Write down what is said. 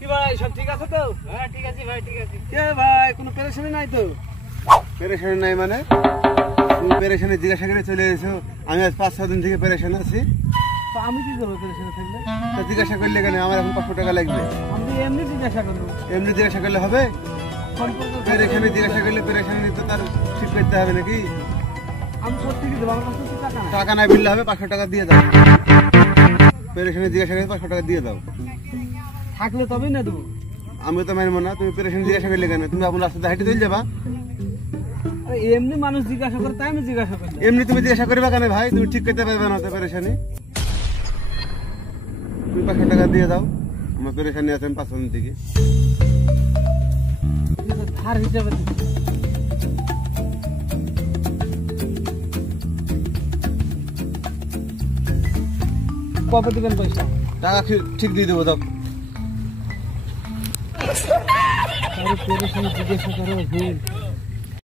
কি ভাই সব ঠিক আছে তো? হ্যাঁ ঠিক আছে ভাই, ঠিক আছে। কে ভাই কোনো পেরেশানি নাই তো? পেরেশানি নাই মানে? তুমি পেরেশানি জিজ্ঞাসা করে চলে এসো। আমি আজ 5-6 দিন থেকে পেরেশান আছি। তো আমি কি করবো পেরেশানি থাকলে? তা জিজ্ঞাসা করলে কেন? আমার এখন 500 টাকা লাগবে। আমি তো এমনি জিজ্ঞাসা করবো। এমনি জিজ্ঞাসা করলে হবে? সম্পর্ক পেরেশানি জিজ্ঞাসা করলে পেরেশানি তো তার ঠিক করতে হবে নাকি? আমি কোথেকে দেবো? আমার কাছে তো টাকা নাই। টাকা না বিললে হবে, 500 টাকা দিয়ে দাও। পেরেশানি জিজ্ঞাসা করে 500 টাকা দিয়ে দাও। থাকলে তবেই না দেবো। আমি তো মানবো না। তুমি পেরেশানি জিজ্ঞাসা করলে কেন? তুমি আপনার রাস্তাতে হাঁটে চলে যাবা। আরে এমনি মানুষ জিজ্ঞাসা করে তাই আমি জিজ্ঞাসা করি। এমনি তুমি জিজ্ঞাসা করবে কেন ভাই? তুমি ঠিক করতে পারবে না তো পেরেশানি। তুমি 500 টাকা দিয়ে দাও। আমার পেরেশানি আছে 5 দিন থেকে। ধার হিসাবে দিবো। কবে দিবেন পয়সা? টাকা ঠিক দিয়ে দেবো দাও। আরে পেরেশানি জিজ্ঞাসা করো ভুল।